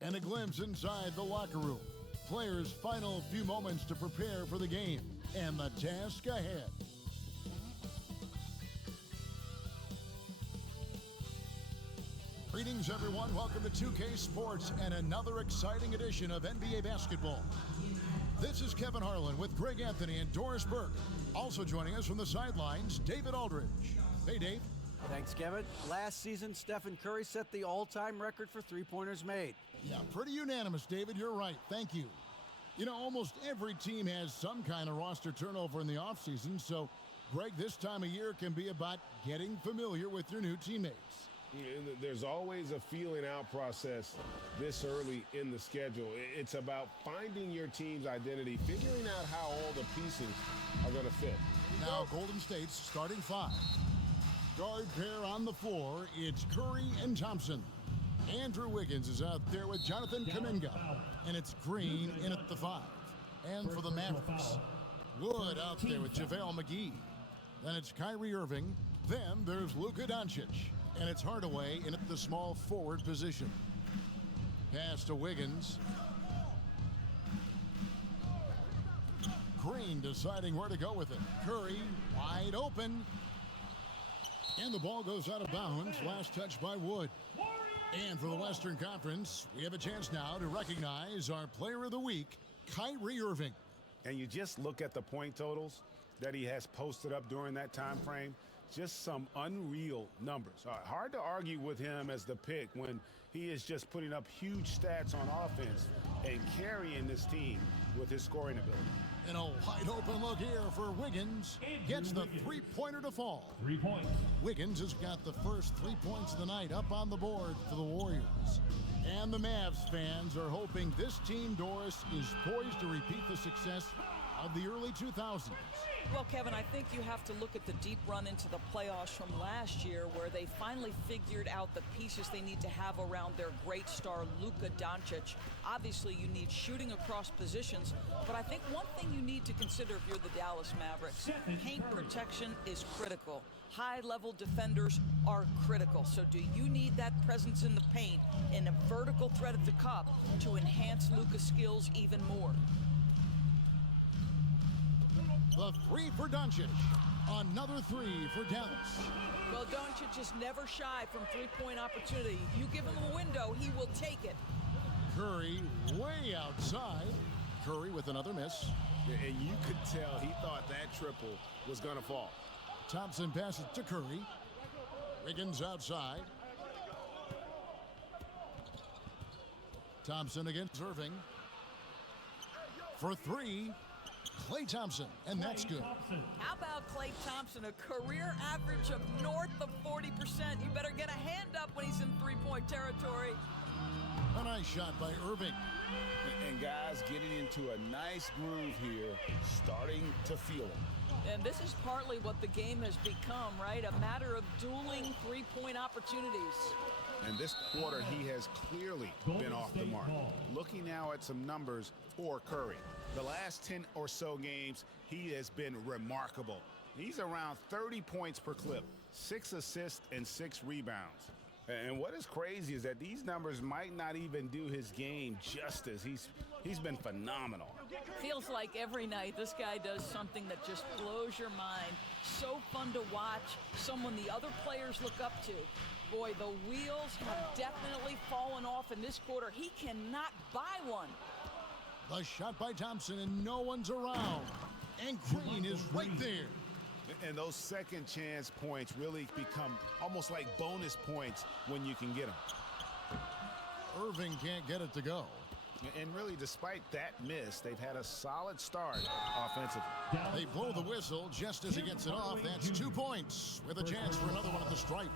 And a glimpse inside the locker room. Players' final few moments to prepare for the game and the task ahead. Greetings, everyone. Welcome to 2K Sports and another exciting edition of NBA basketball. This is Kevin Harlan with Greg Anthony and Doris Burke. Also joining us from the sidelines, David Aldridge. Hey, Dave. Thanks, Kevin. Last season, Stephen Curry set the all-time record for three-pointers made. Yeah, pretty unanimous, David. You're right. Thank you. You know, almost every team has some kind of roster turnover in the offseason, so, Greg, this time of year can be about getting familiar with your new teammates. There's always a feeling out process this early in the schedule. It's about finding your team's identity, figuring out how all the pieces are going to fit. Now, Golden State's starting five. Guard pair on the floor, it's Curry and Thompson. Andrew Wiggins is out there with Jonathan Kuminga, and it's Green in at the five. And for the Mavericks, Wood out there with JaVale McGee. Then it's Kyrie Irving. Then there's Luka Doncic, and it's Hardaway in at the small forward position. Pass to Wiggins. Green deciding where to go with it. Curry wide open. And the ball goes out of bounds. Last touch by Wood. And for the Western Conference, we have a chance now to recognize our Player of the Week, Kyrie Irving. And you just look at the point totals that he has posted up during that time frame. Just some unreal numbers. Hard to argue with him as the pick when he is just putting up huge stats on offense and carrying this team with his scoring ability. And a wide open look here for Wiggins. Gets the three-pointer to fall. 3 points. Wiggins has got the first 3 points of the night up on the board for the Warriors. And the Mavs fans are hoping this team, Doris, is poised to repeat the success of the early 2000s. Well, Kevin, I think you have to look at the deep run into the playoffs from last year where they finally figured out the pieces they need to have around their great star, Luka Doncic. Obviously, you need shooting across positions, but I think one thing you need to consider if you're the Dallas Mavericks, paint protection is critical. High-level defenders are critical. So do you need that presence in the paint and a vertical threat at the cup to enhance Luka's skills even more? The three for Doncic. Another three for Dallas. Well, Doncic is never shy from three-point opportunity. You give him a window, he will take it. Curry way outside. Curry with another miss. And you could tell he thought that triple was going to fall. Thompson passes to Curry. Wiggins outside. Thompson against Irving. For three, Klay Thompson, and that's good. How about Klay Thompson, a career average of north of 40%? You better get a hand up when he's in three-point territory. A nice shot by Irving. And guys getting into a nice groove here, starting to feel it. And this is partly what the game has become, right? A matter of dueling three-point opportunities. And this quarter, he has clearly been off the mark. Looking now at some numbers for Curry. The last 10 or so games, he has been remarkable. He's around 30 points per clip, 6 assists and 6 rebounds. And what is crazy is that these numbers might not even do his game justice. He's been phenomenal. Feels like every night this guy does something that just blows your mind. So fun to watch, someone the other players look up to. Boy, the wheels have definitely fallen off in this quarter. He cannot buy one. The shot by Thompson, and no one's around. And Green is right there. And those second chance points really become almost like bonus points when you can get them. Irving can't get it to go. And really, despite that miss, they've had a solid start offensively. They blow the whistle just as he gets it off. That's 2 points with a chance for another one at the stripe.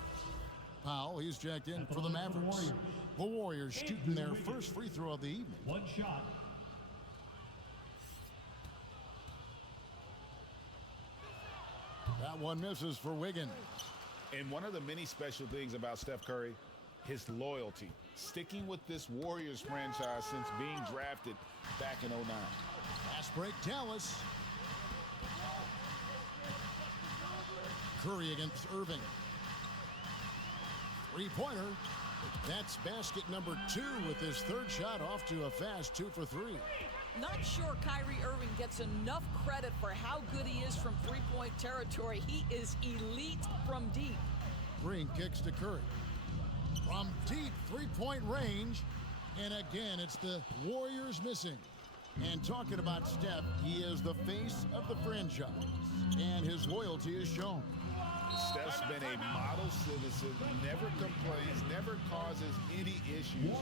Powell, he's checked in for the Mavericks. The Warriors shooting their first free throw of the evening. One shot. That one misses for Wiggins. And one of the many special things about Steph Curry, his loyalty. Sticking with this Warriors franchise since being drafted back in 2009. Fast break, Dallas. Curry against Irving. Three-pointer. That's basket number 2 with his third shot off to a fast 2 for 3. Not sure Kyrie Irving gets enough credit for how good he is from three-point territory. He is elite from deep. Green kicks to Curry. From deep three-point range. And again, it's the Warriors missing. And talking about Steph, he is the face of the franchise. And his loyalty is shown. Steph's been a model citizen, never complains, never causes any issues,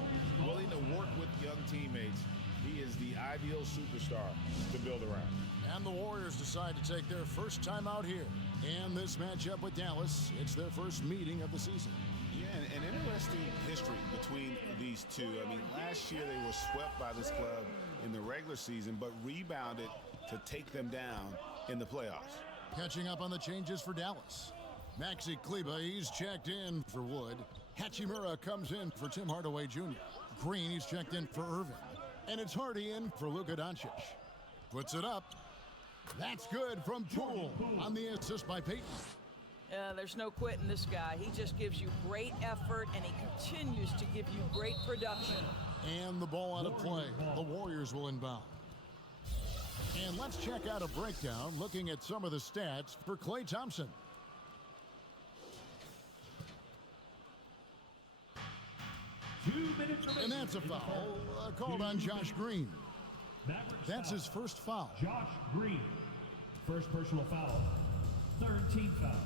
willing to work with young teammates. He is the ideal superstar to build around. And the Warriors decide to take their first time out here. And this matchup with Dallas, it's their first meeting of the season. Yeah, an interesting history between these two. I mean, last year they were swept by this club in the regular season, but rebounded to take them down in the playoffs. Catching up on the changes for Dallas. Maxi Kleber, he's checked in for Wood. Hachimura comes in for Tim Hardaway Jr. Green, he's checked in for Irving. And it's Hardy in for Luka Doncic. Puts it up. That's good from Poole on the assist by Payton. There's no quitting this guy. He just gives you great effort, and he continues to give you great production. And the ball out of play. The Warriors will inbound. And let's check out a breakdown looking at some of the stats for Klay Thompson. And that's a foul called on Josh Green. That's his first foul. Josh Green, first personal foul, third team foul.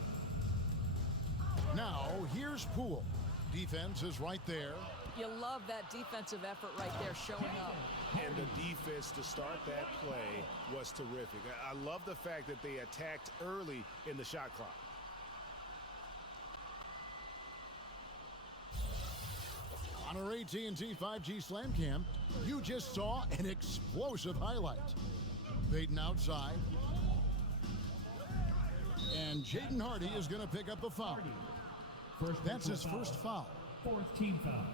Now, here's Poole. Defense is right there. You love that defensive effort right there showing up. And the defense to start that play was terrific. I love the fact that they attacked early in the shot clock. On our AT&T 5G Slam Cam, you just saw an explosive highlight. Payton outside. And Jaden Hardy is going to pick up the foul. That's his first foul. Fourth team foul.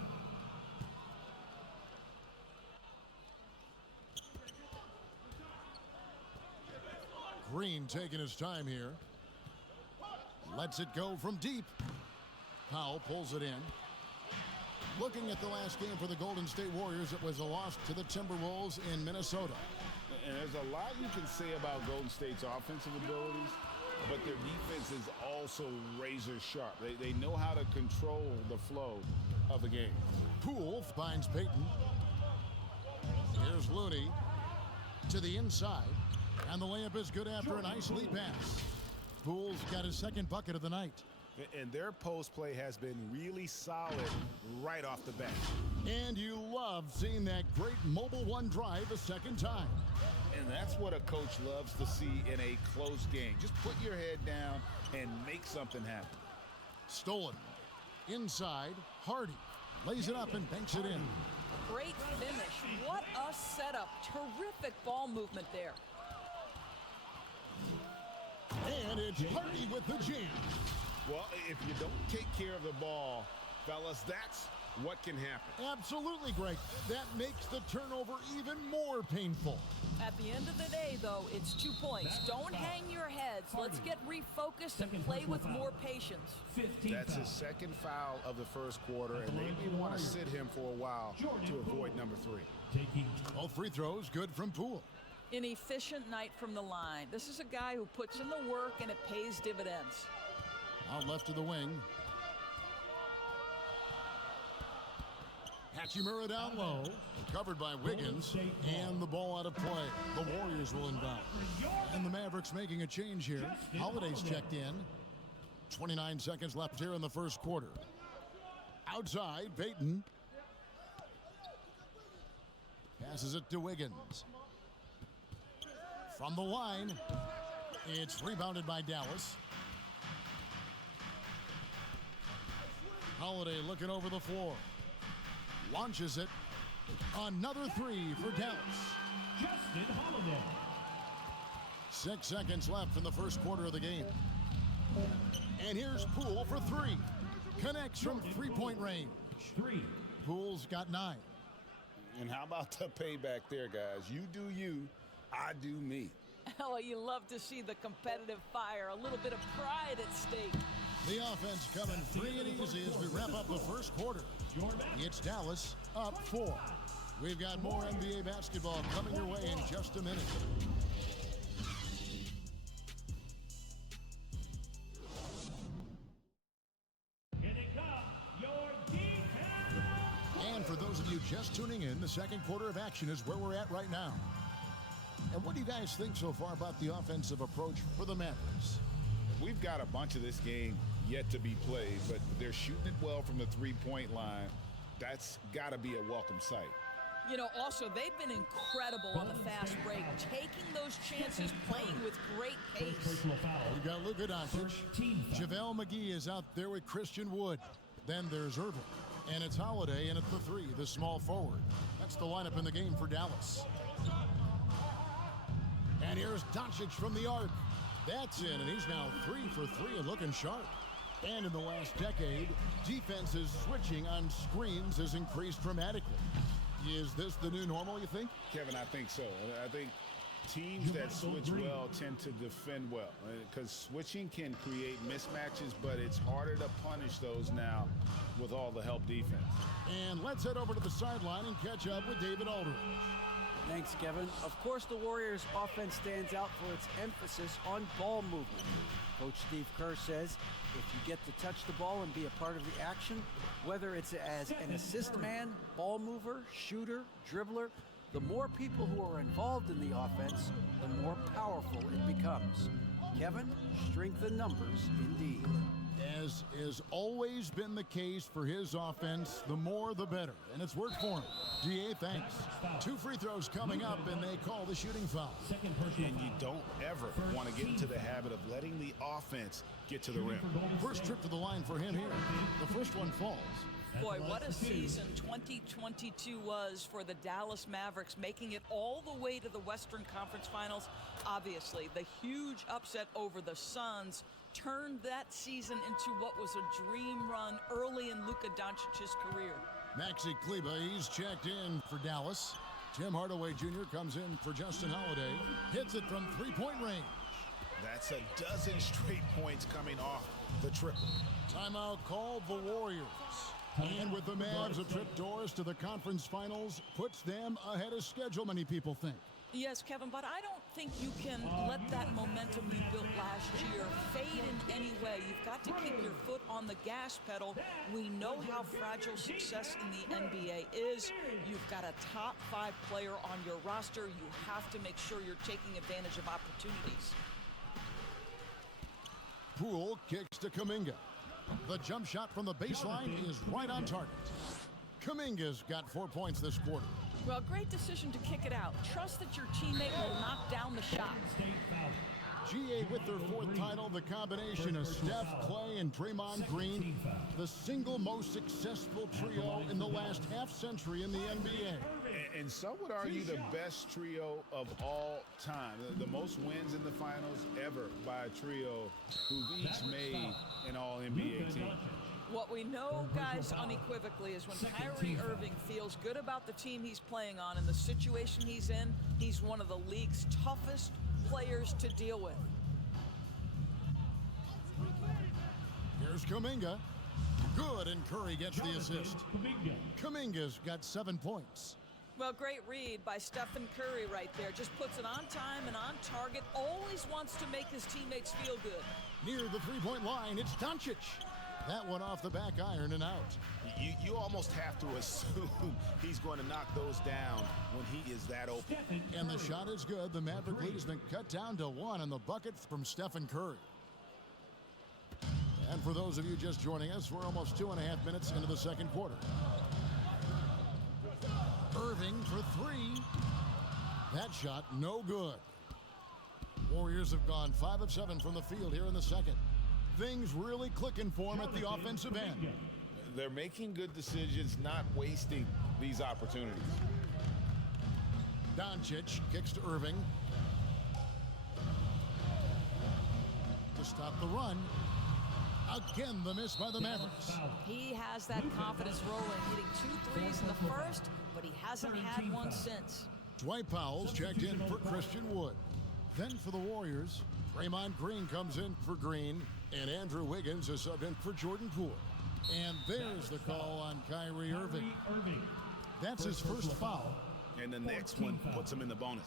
Green taking his time here. Lets it go from deep. Powell pulls it in. Looking at the last game for the Golden State Warriors, it was a loss to the Timberwolves in Minnesota. And there's a lot you can say about Golden State's offensive abilities, but their defense is also razor sharp. They know how to control the flow of the game. Poole finds Payton. Here's Looney to the inside. And the layup is good after a nice lead pass. Poole's got his second bucket of the night. And their post play has been really solid right off the bat. And you love seeing that great mobile one drive a second time. And that's what a coach loves to see in a close game. Just put your head down and make something happen. Stolen. Inside, Hardy lays it up and banks it in. Great finish. What a setup. Terrific ball movement there. And it's Hardy with the jam. Well, if you don't take care of the ball, fellas, that's what can happen. Absolutely, Greg. That makes the turnover even more painful. At the end of the day, though, it's 2 points. Don't hang your heads. Let's get refocused and play with more patience. That's his second foul of the first quarter, and they may want to sit him for a while to avoid number 3. Both free throws good from Poole. An efficient night from the line. This is a guy who puts in the work, and it pays dividends. Out left to the wing. Hachimura down low. Covered by Wiggins. And the ball out of play. The Warriors will inbound. And the Mavericks making a change here. Holiday's checked in. 29 seconds left here in the first quarter. Outside, Payton. Passes it to Wiggins. From the line. It's rebounded by Dallas. Holiday looking over the floor. Launches it. Another three for Dallas. Justin Holiday. 6 seconds left in the first quarter of the game. And here's Poole for three. Connects from three-point range. Poole's got 9. And how about the payback there, guys? You do you, I do me. Oh, you love to see the competitive fire. A little bit of pride at stake. The offense coming free and easy as we wrap up the first quarter. It's Dallas up 4. We've got more NBA basketball coming your way in just a minute. And for those of you just tuning in, the second quarter of action is where we're at right now. And what do you guys think so far about the offensive approach for the Mavericks? We've got a bunch of this game yet to be played, but they're shooting it well from the three-point line. That's got to be a welcome sight. You know, also, they've been incredible on the fast break, taking those chances, playing with great pace. We've got Luka Doncic. JaVale McGee is out there with Christian Wood. Then there's Irving. And it's Holiday in at the 3, the small forward. That's the lineup in the game for Dallas. And here's Doncic from the arc. That's in, and he's now 3 for 3 and looking sharp. And in the last decade, defenses switching on screens has increased dramatically. Is this the new normal, you think? Kevin, I think so. I think teams that switch well tend to defend well, because switching can create mismatches, but it's harder to punish those now with all the help defense. And let's head over to the sideline and catch up with David Aldridge. Thanks, Kevin. Of course, the Warriors' offense stands out for its emphasis on ball movement. Coach Steve Kerr says if you get to touch the ball and be a part of the action, whether it's as an assist man, ball mover, shooter, dribbler, the more people who are involved in the offense, the more powerful it becomes. Kevin, strength in numbers indeed. As has always been the case for his offense, the more the better. And it's worked for him. DA, thanks. 2 free throws coming up, and they call the shooting foul. And you don't ever want to get into the habit of letting the offense get to the rim. First trip to the line for him here. The first one falls. Boy, what a season 2022 was for the Dallas Mavericks, making it all the way to the Western Conference Finals. Obviously, the huge upset over the Suns turned that season into what was a dream run early in Luka Doncic's career. Maxi Kleba, he's checked in for Dallas. Tim Hardaway Jr. comes in for Justin Holiday. Hits it from three-point range. That's a dozen straight points coming off the triple. Timeout called the Warriors. And with the Mavs a trip doors to the conference finals, puts them ahead of schedule, many people think. Yes, Kevin, but I don't think you can let that momentum you built last year fade in any way. You've got to keep your foot on the gas pedal. We know how fragile success in the NBA is. You've got a top 5 player on your roster. You have to make sure you're taking advantage of opportunities. Poole kicks to Kuminga. The jump shot from the baseline is right on target. Kuminga's got 4 points this quarter. Well, great decision to kick it out. Trust that your teammate will knock down the shot. GA with their 4th title, the combination of Steph, Clay, and Draymond Green, the single most successful trio in the last half-century in the NBA. And some would argue the best trio of all time. The most wins in the finals ever by a trio who've each made an all-NBA team. What we know, guys, unequivocally is when Kyrie Irving feels good about the team he's playing on and the situation he's in, he's one of the league's toughest players to deal with. Here's Kuminga. Good, and Curry gets the assist. Kuminga's got 7 points. Well, great read by Stephen Curry right there. Just puts it on time and on target. Always wants to make his teammates feel good. Near the three-point line, it's Doncic. That one off the back iron and out. You almost have to assume he's going to knock those down when he is that open. And the shot is good. The Maverick lead has been cut down to 1 on the bucket from Stephen Curry. And for those of you just joining us, we're almost 2.5 minutes into the second quarter. Irving for 3. That shot no good. Warriors have gone 5 of 7 from the field here in the second. Things really clicking for them at the offensive end. They're making good decisions, not wasting these opportunities. Doncic kicks to Irving. To stop the run. Again, the miss by the Mavericks. He has that confidence rolling, hitting 2 threes in the first, but he hasn't had one since. Dwight Powell's checked in for Christian Wood. Then for the Warriors, Draymond Green comes in for Green, and Andrew Wiggins is subbed in for Jordan Poole. And there's the call on Kyrie Irving. That's his first foul. And the next one puts him in the bonus.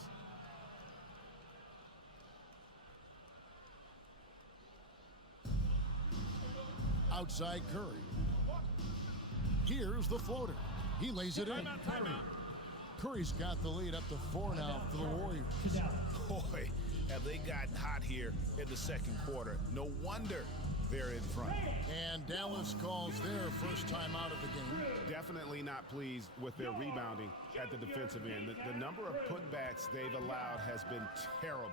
Outside Curry. Here's the floater. He lays it in. Curry's got the lead up to 4 now for the Warriors. Boy, have they gotten hot here in the second quarter. No wonder they're in front. And Dallas calls their first time out of the game. Definitely not pleased with their rebounding at the defensive end. The number of putbacks they've allowed has been terrible.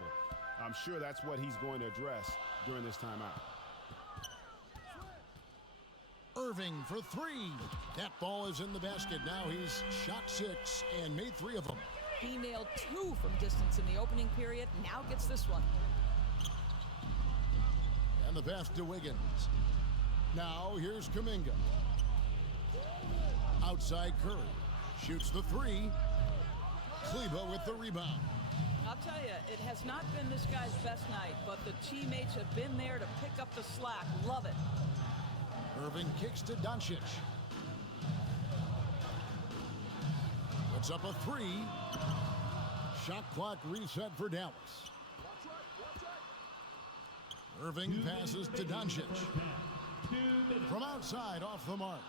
I'm sure that's what he's going to address during this timeout. Irving for 3. That ball is in the basket. Now he's shot 6 and made 3 of them. He nailed 2 from distance in the opening period. Now gets this one. And the pass to Wiggins. Now here's Kuminga. Outside Curry. Shoots the 3. Kleber with the rebound. I'll tell you, it has not been this guy's best night, but the teammates have been there to pick up the slack. Love it. Irving kicks to Doncic. Puts up a 3. Shot clock reset for Dallas. Irving passes to Doncic. From outside, off the mark.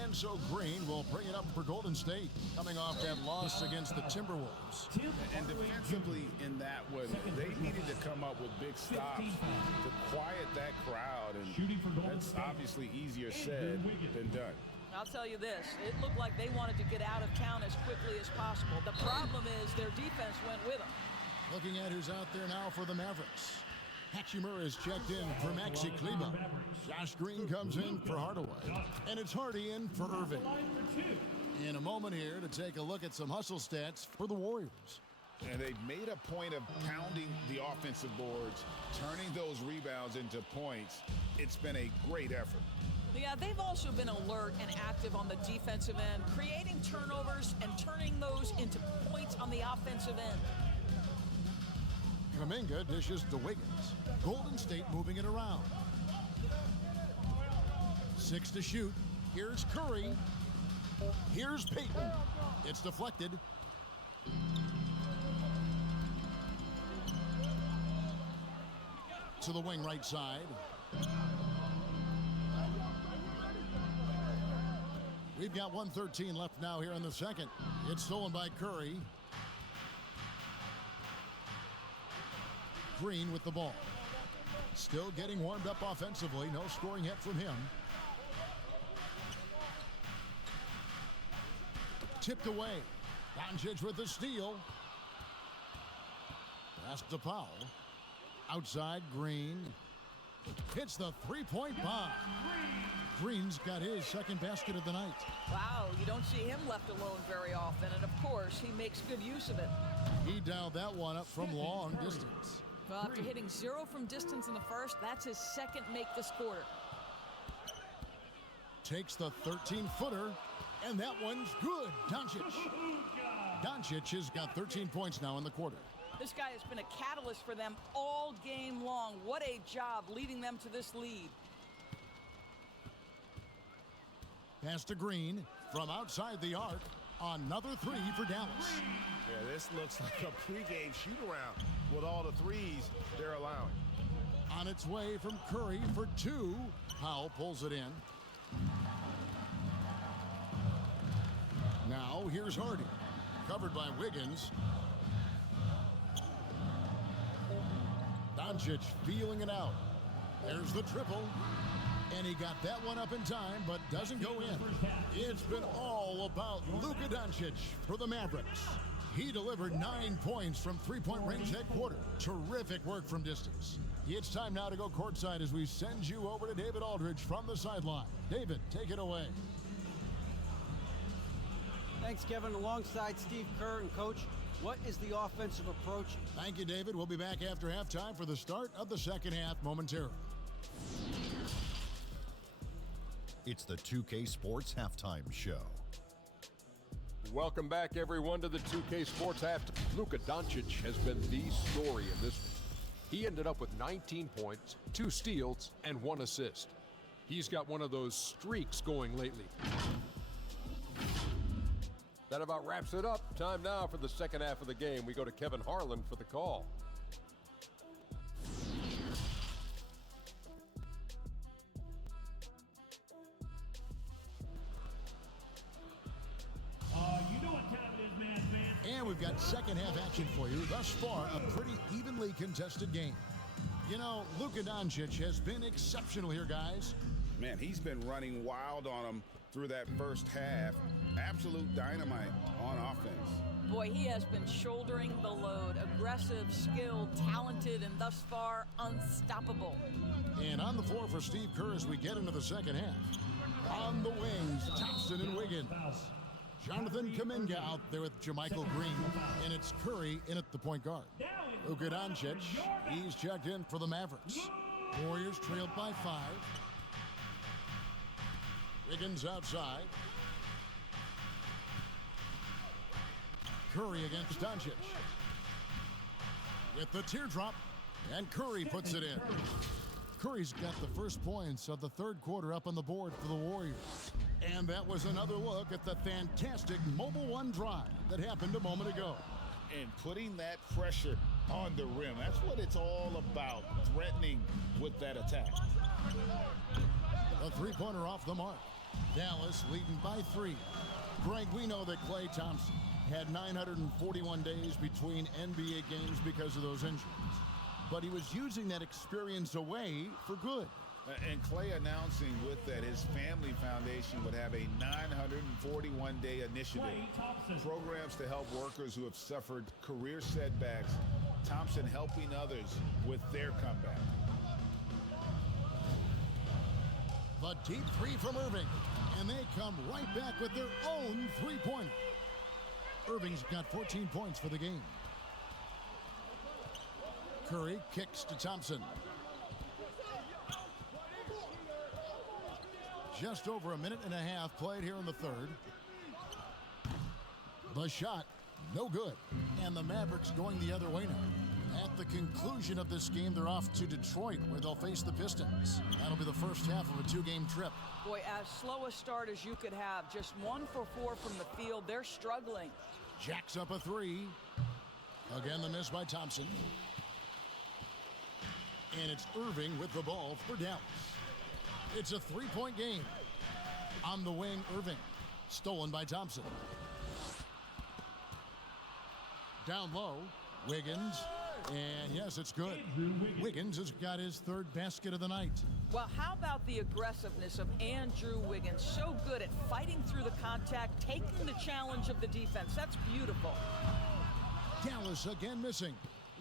And so Green will bring it up for Golden State, coming off that loss against the Timberwolves. And defensively in that one, they needed to come up with big stops to quiet that crowd. And that's obviously easier said than done. I'll tell you this, it looked like they wanted to get out of town as quickly as possible. The problem is their defense went with them. Looking at who's out there now for the Mavericks. Hachimura is checked in for Maxi Kleber. Josh Green comes in for Hardaway. And it's Hardy in for Irving. In a moment here to take a look at some hustle stats for the Warriors. And they've made a point of pounding the offensive boards, turning those rebounds into points. It's been a great effort. Yeah, they've also been alert and active on the defensive end, creating turnovers and turning those into points on the offensive end. Kuminga dishes to Wiggins. Golden State moving it around. 6 to shoot. Here's Curry. Here's Payton. It's deflected. To the wing right side. We've got 1:13 left now here in the second. It's stolen by Curry. Green with the ball. Still getting warmed up offensively. No scoring hit from him. Tipped away. Doncic with the steal. Pass to Powell. Outside Green. Hits the three-point bomb. Green's got his second basket of the night. Wow, you don't see him left alone very often, and of course, he makes good use of it. He dialed that one up from long distance. Well, after hitting 0 from distance in the first, that's his second make this quarter. Takes the 13-footer, and that one's good. Doncic. Doncic has got 13 points now in the quarter. This guy has been a catalyst for them all game long. What a job leading them to this lead. Pass to Green from outside the arc. Another 3 for Dallas. Yeah, this looks like a pregame shoot-around with all the threes they're allowing. On its way from Curry for 2. Powell pulls it in. Now here's Hardy. Covered by Wiggins. Doncic feeling it out. There's the triple. And he got that one up in time, but doesn't go in. It's been all about Luka Doncic for the Mavericks. He delivered 9 points from three-point range that quarter. Terrific work from distance. It's time now to go courtside as we send you over to David Aldridge from the sideline. David, take it away. Thanks, Kevin. Alongside Steve Kerr and Coach, what is the offensive approach? Thank you, David. We'll be back after halftime for the start of the second half momentarily. It's the 2K Sports Halftime Show. Welcome back, everyone, to the 2K Sports Halftime. Luka Doncic has been the story in this one. He ended up with 19 points, 2 steals, and 1 assist. He's got one of those streaks going lately. That about wraps it up. Time now for the second half of the game. We go to Kevin Harlan for the call. You know what time it is, man. And we've got second half action for you. Thus far, a pretty evenly contested game. You know, Luka Doncic has been exceptional here, guys. Man, he's been running wild on them through that first half. Absolute dynamite on offense. Boy, he has been shouldering the load. Aggressive, skilled, talented, and thus far, unstoppable. And on the floor for Steve Kerr as we get into the second half. On the wings, Thompson and Wiggins. Jonathan Kuminga out there with Jermichael Green. And it's Curry in at the point guard. Luka Doncic, he's checked in for the Mavericks. Warriors trailed by 5. Wiggins outside. Curry against Doncic. With the teardrop, and Curry puts it in. Curry's got the first points of the third quarter up on the board for the Warriors. And that was another look at the fantastic Mobile One drive that happened a moment ago. And putting that pressure on the rim, that's what it's all about, threatening with that attack. A three-pointer off the mark. Dallas leading by 3. Greg, we know that Klay Thompson had 941 days between NBA games because of those injuries. But he was using that experience away for good. And Klay announcing with that his family foundation would have a 941-day initiative. Programs to help workers who have suffered career setbacks. Thompson helping others with their comeback. The deep three from Irving. And they come right back with their own three-pointer. Irving's got 14 points for the game. Curry kicks to Thompson. Just over a minute and a half played here in the third. The shot, no good. And the Mavericks going the other way now. At the conclusion of this game, they're off to Detroit, where they'll face the Pistons. That'll be the first half of a 2-game trip. Boy, as slow a start as you could have. Just 1 for 4 from the field. They're struggling. Jacks up a 3. Again, the miss by Thompson. And it's Irving with the ball for Dallas. It's a 3-point game. On the wing, Irving. Stolen by Thompson. Down low, Wiggins. And yes, it's good. Wiggins has got his third basket of the night. Well, how about the aggressiveness of Andrew Wiggins? So good at fighting through the contact, taking the challenge of the defense. That's beautiful. Dallas again missing.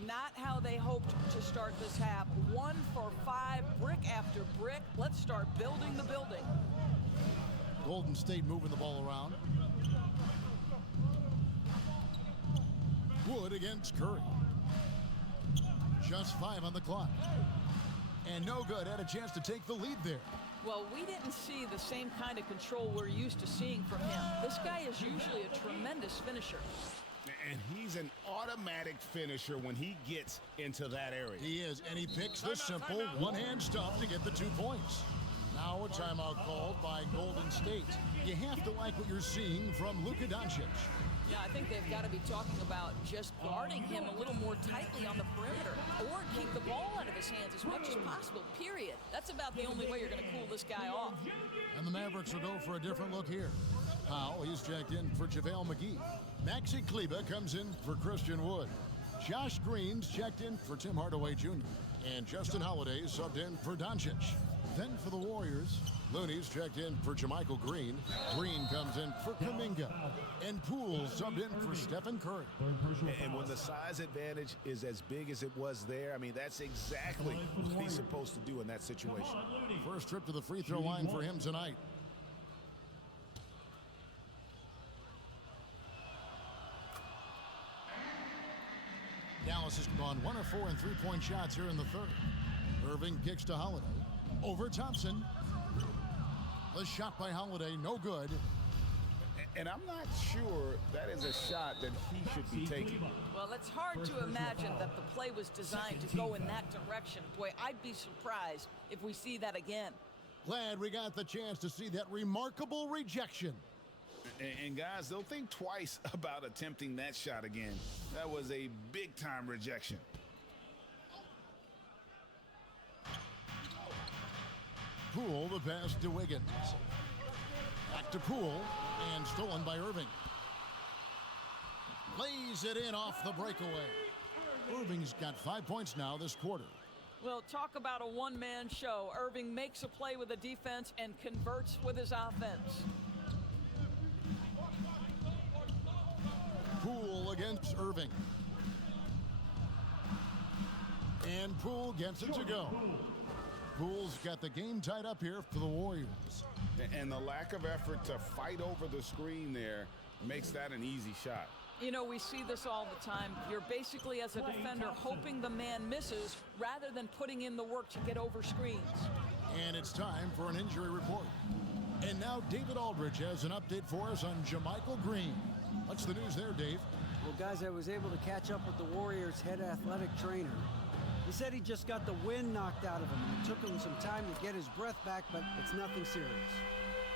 Not how they hoped to start this half. 1 for 5, brick after brick. Let's start building the building. Golden State moving the ball around. Wood against Curry. Just 5 on the clock. And no good. Had a chance to take the lead there. Well, we didn't see the same kind of control we're used to seeing from him. This guy is usually a tremendous finisher. And he's an automatic finisher when he gets into that area. He is, and he picks the simple one-hand stuff to get the 2 points. Now a timeout called by Golden State. You have to like what you're seeing from Luka Doncic. Yeah, I think they've got to be talking about just guarding him a little more tightly on the perimeter or keep the ball out of his hands as much as possible, period. That's about the only way you're going to cool this guy off. And the Mavericks will go for a different look here. Powell, he's checked in for JaVale McGee. Maxi Kleber comes in for Christian Wood. Josh Green's checked in for Tim Hardaway Jr. And Justin Holiday subbed in for Doncic. Then for the Warriors, Looney's checked in for Jermichael Green. Green comes in for Kuminga. And Poole subbed in for Stephen Curry. And when the size advantage is as big as it was there, I mean, that's exactly what he's supposed to do in that situation. First trip to the free throw line for him tonight. Dallas has gone 1 of 4 in three-point shots here in the third. Irving kicks to Holiday. Over Thompson. The shot by Holiday, no good. And I'm not sure that is a shot that he should be taking. Well, it's hard to imagine that the play was designed to go in that direction. Boy, I'd be surprised if we see that again. Glad we got the chance to see that remarkable rejection. And guys, they'll think twice about attempting that shot again. That was a big-time rejection. Poole, the pass to Wiggins. Back to Poole, and stolen by Irving. Lays it in off the breakaway. Irving's got 5 points now this quarter. Well, talk about a one-man show. Irving makes a play with the defense and converts with his offense. Poole against Irving. And Poole gets it to go. Poole's got the game tied up here for the Warriors. And the lack of effort to fight over the screen there makes that an easy shot. You know, we see this all the time. You're basically, as a defender, hoping the man misses rather than putting in the work to get over screens. And it's time for an injury report. And now David Aldridge has an update for us on JaMychal Green. What's the news there, Dave? Well, guys, I was able to catch up with the Warriors' head athletic trainer. He said he just got the wind knocked out of him. It took him some time to get his breath back, but it's nothing serious.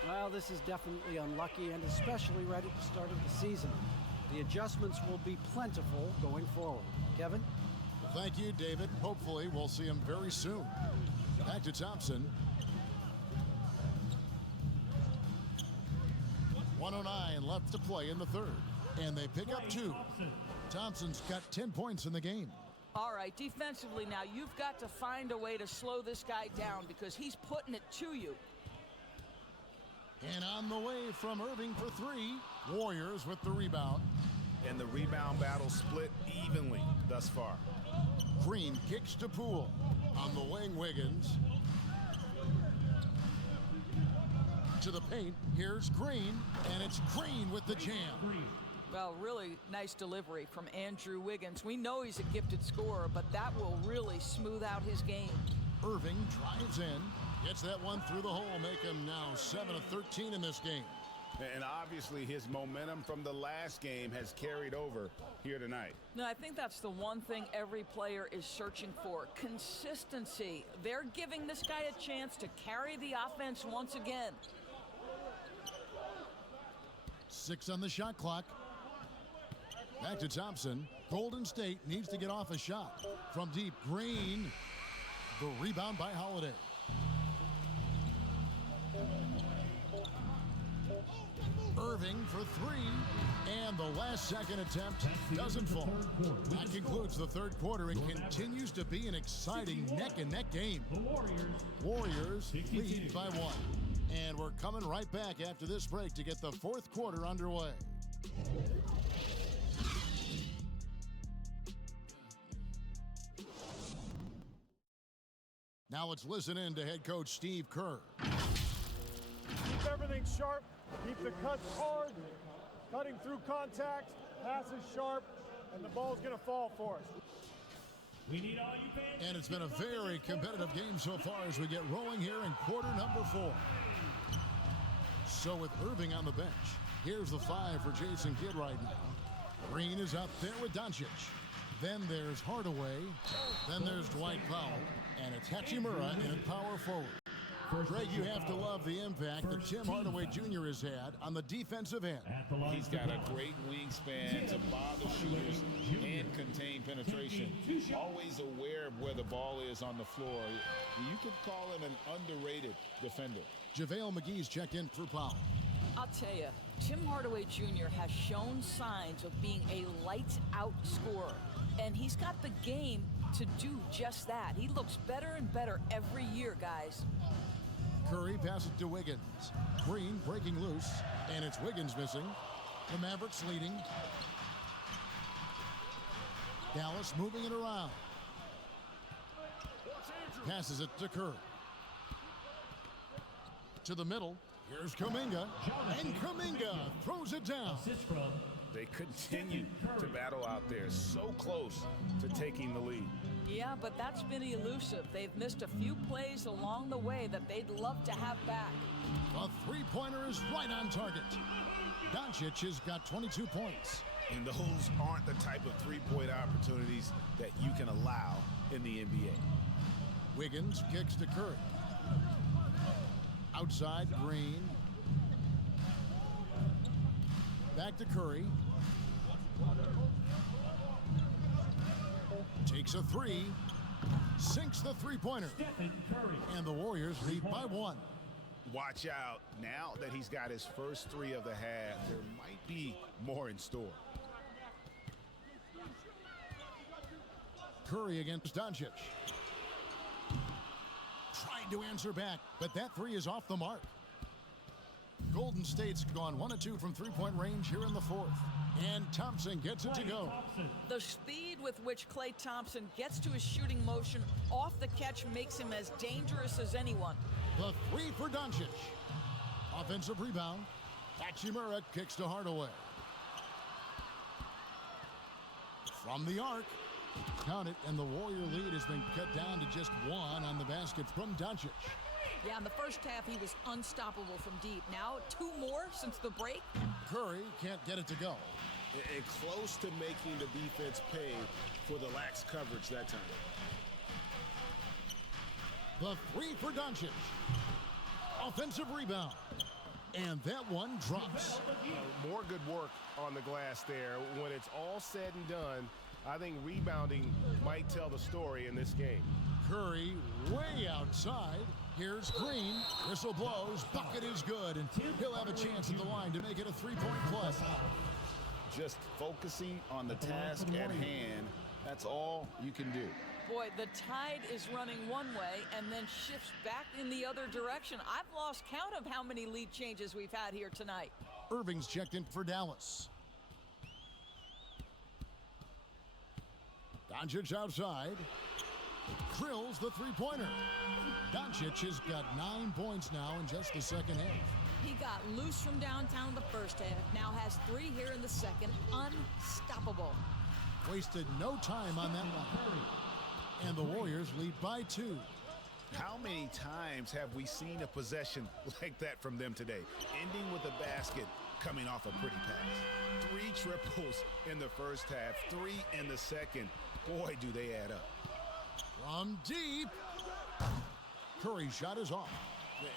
Well, this is definitely unlucky and especially right at the start of the season. The adjustments will be plentiful going forward. Kevin? Thank you, David. Hopefully, we'll see him very soon. Back to Thompson. 1:09 left to play in the third. And they pick up 2. Thompson's got 10 points in the game. All right, defensively now, you've got to find a way to slow this guy down because he's putting it to you. And on the way from Irving for 3. Warriors with the rebound. And the rebound battle split evenly thus far. Green kicks to Poole. On the wing, Wiggins. To the paint. Here's Green. And it's Green with the jam. Well, really nice delivery from Andrew Wiggins. We know he's a gifted scorer, but that will really smooth out his game. Irving drives in. Gets that one through the hole, make him now 7 of 13 in this game. And obviously his momentum from the last game has carried over here tonight. No, I think that's the one thing every player is searching for. Consistency. They're giving this guy a chance to carry the offense once again. 6 on the shot clock. Back to Thompson. Golden State needs to get off a shot. From deep, Green. The rebound by Holiday. Irving for 3. And the last second attempt doesn't fall. That concludes the third quarter. It continues to be an exciting neck-and-neck game. Warriors lead by 1. And we're coming right back after this break to get the fourth quarter underway. Now let's listen in to head coach Steve Kerr. Keep everything sharp. Keep the cuts hard. Cutting through contact. Passes sharp. And the ball's going to fall for us. We need all you fans. And it's been a very competitive game so far as we get rolling here in quarter number 4. So with Irving on the bench, here's the 5 for Jason Kidd right now. Green is out there with Doncic. Then there's Hardaway. Then there's Dwight Powell. And it's Hachimura in at power forward. Greg, you have to love the impact that Tim Hardaway Jr. has had on the defensive end. He's got a great wingspan to bother shooters and contain penetration. Always aware of where the ball is on the floor. You could call him an underrated defender. JaVale McGee's checked in for Powell. I'll tell you, Tim Hardaway Jr. has shown signs of being a lights-out scorer. And he's got the game to do just that. He looks better and better every year, guys. Curry passes to Wiggins. Green breaking loose, and it's Wiggins missing. The Mavericks leading. Dallas moving it around. Passes it to Curry. To the middle. Here's Kuminga. And Kuminga throws it down. They continue to battle out there, so close to taking the lead. Yeah, but that's been elusive. They've missed a few plays along the way that they'd love to have back. The three-pointer is right on target. Doncic has got 22 points. And those aren't the type of three-point opportunities that you can allow in the NBA. Wiggins kicks to Curry. Outside, Green. Back to Curry. Takes a three. Sinks the three-pointer. And the Warriors lead by 1. Watch out. Now that he's got his first 3 of the half, there might be more in store. Curry against Doncic. Tried to answer back, but that 3 is off the mark. Golden State's gone 1 of 2 from three-point range here in the 4th. And Thompson gets it to go. The speed with which Klay Thompson gets to his shooting motion off the catch makes him as dangerous as anyone. The 3 for Doncic. Offensive rebound. Hachimura kicks to Hardaway. From the arc. Count it, and the Warrior lead has been cut down to just 1 on the basket from Doncic. Yeah, in the first half, he was unstoppable from deep. Now, 2 more since the break. Curry can't get it to go. And close to making the defense pay for the lax coverage that time. The 3 for Doncic. Offensive rebound. And that one drops. More good work on the glass there. When it's all said and done, I think rebounding might tell the story in this game. Curry way outside. Here's Green. Whistle blows. Bucket is good. And he'll have a chance at the line to make it a 3-point plus. Just focusing on the task at hand. That's all you can do. Boy, the tide is running one way and then shifts back in the other direction. I've lost count of how many lead changes we've had here tonight. Irving's checked in for Dallas. Doncic outside. Drills the three-pointer. Doncic has got 9 points now in just the second half. He got loose from downtown in the first half. Now has 3 here in the second. Unstoppable. Wasted no time on that one. And the Warriors lead by 2. How many times have we seen a possession like that from them today? Ending with a basket coming off a pretty pass. 3 triples in the first half, 3 in the second. Boy, do they add up. From deep. Curry's shot is off.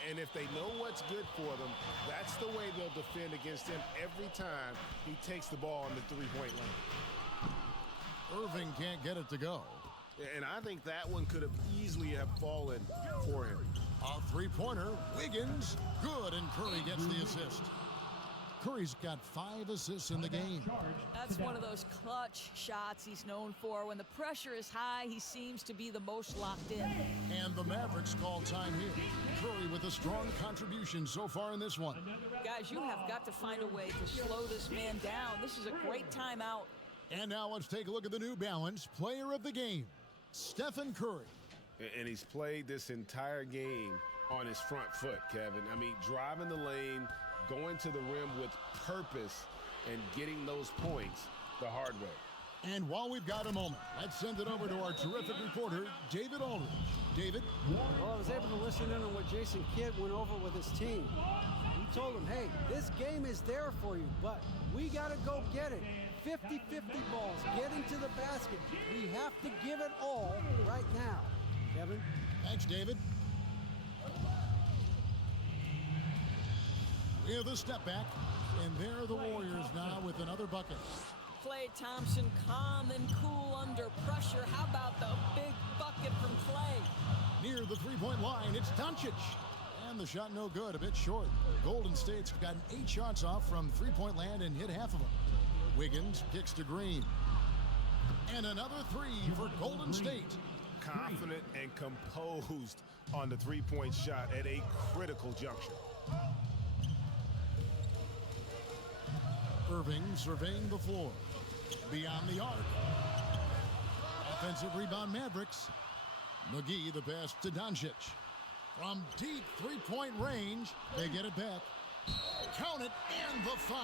And if they know what's good for them, that's the way they'll defend against him every time he takes the ball in the three-point line. Irving can't get it to go. And I think that one could have easily have fallen for him. A three-pointer. Wiggins. Good, and Curry gets the assist. Curry's got 5 assists in the game. That's one of those clutch shots he's known for. When the pressure is high, he seems to be the most locked in. And the Mavericks call time here. Curry with a strong contribution so far in this one. Guys, you have got to find a way to slow this man down. This is a great timeout. And now let's take a look at the New Balance player of the game, Stephen Curry. And he's played this entire game on his front foot, Kevin. I mean, driving the lane, going to the rim with purpose, and getting those points the hard way. And while we've got a moment, let's send it over to our terrific reporter, David Aldridge. David? Well, I was able to listen in on what Jason Kidd went over with his team. He told them, hey, this game is there for you, but we got to go get it. 50-50 balls, getting to the basket. We have to give it all right now. Kevin? Thanks, David. We have a step back, and there are the Warriors now with another bucket. Klay Thompson calm and cool under pressure. How about the big bucket from Klay? Near the three-point line, it's Doncic. And the shot no good, a bit short. Golden State's gotten 8 shots off from three-point land and hit half of them. Wiggins kicks to Green. And another 3 for Golden State. Confident and composed on the three-point shot at a critical juncture. Irving surveying the floor. Beyond the arc. Offensive rebound Mavericks. McGee the pass to Doncic. From deep three-point range, they get it back. Count it, and the foul.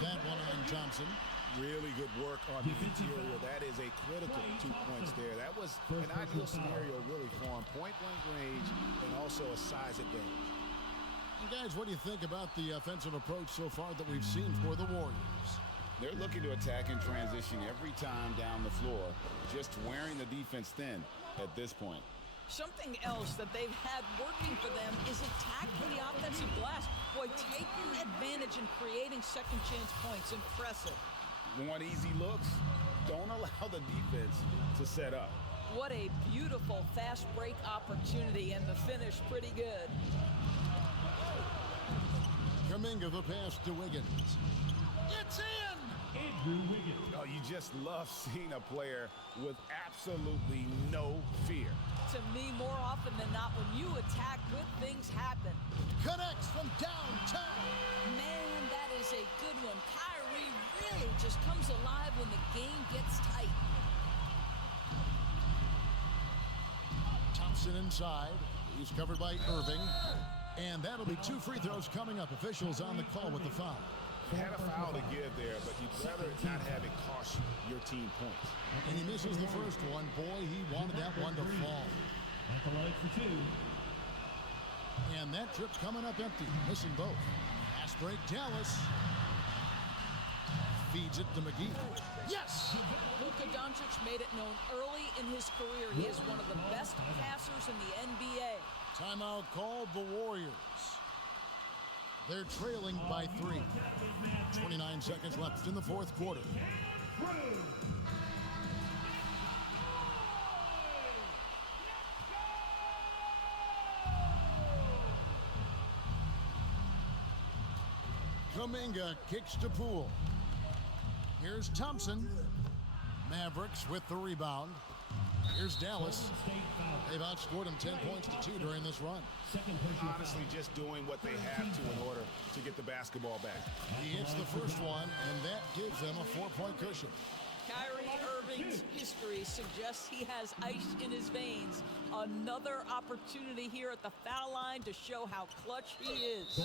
That one on Thompson. Really good work on the interior. That is a critical 2 points there. That was an ideal scenario really for him. Point-blank range and also a size advantage. And guys, what do you think about the offensive approach so far that we've seen for the Warriors? They're looking to attack in transition every time down the floor, just wearing the defense thin at this point. Something else that they've had working for them is attacking the offensive glass. Boy, taking advantage and creating second chance points. Impressive. Want easy looks? Don't allow the defense to set up. What a beautiful fast break opportunity, and the finish pretty good. Kuminga the pass to Wiggins. It's in! Andrew Wiggins. Oh, you just love seeing a player with absolutely no fear. To me, more often than not, when you attack, good things happen. Connects from downtown. Man, that is a good one. Kyrie really just comes alive when the game gets tight. Thompson inside. He's covered by Irving. And that'll be 2 free throws coming up. Officials on the call with the foul. Had a foul to give there, but you'd rather not have it cost your team points. And he misses the first one. Boy, he wanted that one to fall. At the line for 2. And that trip coming up empty. Missing both. Fast break, Dallas. Feeds it to McGee. Yes! Luka Doncic made it known early in his career he is one of the best passers in the NBA. Timeout called the Warriors. They're trailing by 3. 29 seconds left in the fourth quarter. Kuminga kicks to Poole. Here's Thompson. Mavericks with the rebound. Here's Dallas. They've outscored him 10 points to 2 during this run. Honestly, just doing what they have to in order to get the basketball back. He hits the first one, and that gives them a 4-point cushion. Kyrie Irving's history suggests he has ice in his veins. Another opportunity here at the foul line to show how clutch he is.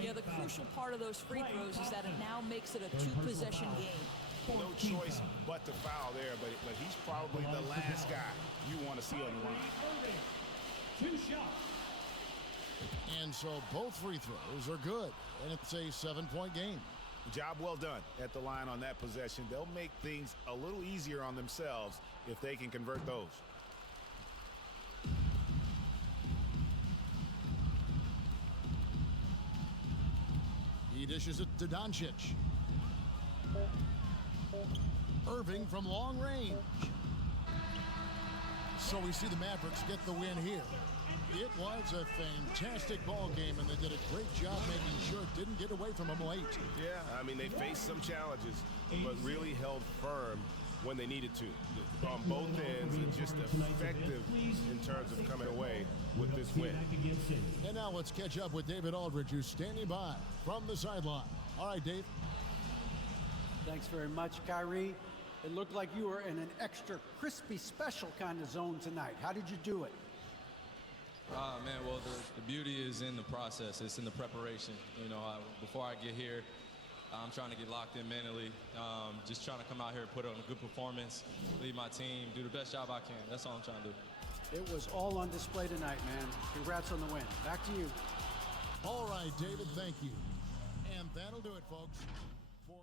Yeah, the crucial part of those free throws is that it now makes it a 2-possession game. No choice but to foul there, but he's probably the last guy you want to see on the line. 2 shots. And so both free throws are good, and it's a 7-point game. Job well done at the line on that possession. They'll make things a little easier on themselves if they can convert those. He dishes it to Doncic. Irving from long range. So we see the Mavericks get the win here. It was a fantastic ball game, and they did a great job making sure it didn't get away from them late. Yeah, I mean, they faced some challenges, but really held firm when they needed to. On both ends, and just effective in terms of coming away with this win. And now let's catch up with David Aldridge, who's standing by from the sideline. All right, Dave. Thanks very much, Kyrie. It looked like you were in an extra crispy special kind of zone tonight. How did you do it? Man, well, the beauty is in the process. It's in the preparation. You know, before I get here, I'm trying to get locked in mentally. Just trying to come out here and put on a good performance, lead my team, do the best job I can. That's all I'm trying to do. It was all on display tonight, man. Congrats on the win. Back to you. All right, David, thank you. And that'll do it, folks, for